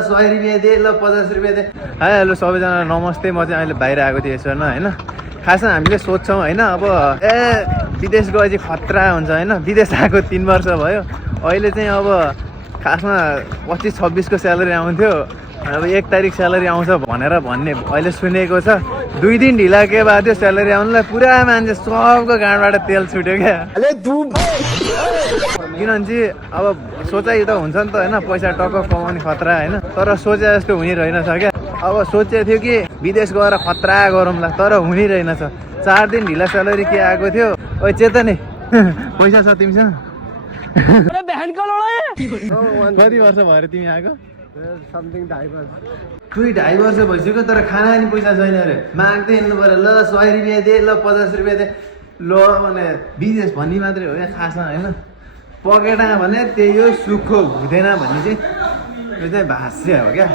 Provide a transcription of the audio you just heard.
100 रुपियाँ दे, ल 50 रुपियाँ दे। हाई हेलो सबैजना नमस्ते। म चाहिँ अहिले बाहिर आएको थिएँ यसोमा होइन। खासमा हामीले सोध्छौँ होइन, अब विदेश गएपछि खतरा हुन्छ होइन। विदेश आएको 3 वर्ष भयो। अहिले चाहिँ अब खासमा 25-26 को स्यालेरी आउँथ्यो, अब 1 तारिक स्यालेरी आउँछ भन्ने अहिले सुनेको छ। 2 दिन ढिला के भएको थियो स्यालेरी आउनुलाई। पुरा मान्छे सबको गाडबाट तेल छुट्यो क्या। किनभने चाहिँ अब सोचाइ त हुन्छ नि त होइन, पैसा टक्क कमाउने खतरा होइन, तर सोचे जस्तो हुने रहेनछ क्या। अब सोचेको थियो कि विदेश गएर खतरा गरौँला, तर हुने रहेनछ। 4 दिन ढिला स्यालेरी के आएको थियो। ओ चेतन पैसा छ तिमीसँग? कति वर्ष भयो तिमी आएको? समथिङ 2.5 वर्ष। 2.5 वर्ष भइसक्यो, तर खाना नि पैसा छैन अरे। माग्दै हिँड्नु पऱ्यो, ल 100 रुपियाँ दे, ल 50 रुपियाँ दे, ल भने विदेश भन्ने मात्रै हो क्या खासमा होइन। पकेटा भने त्यही हो, सुख हुँदैन भन्ने चाहिँ यो चाहिँ भाष्य हो क्या।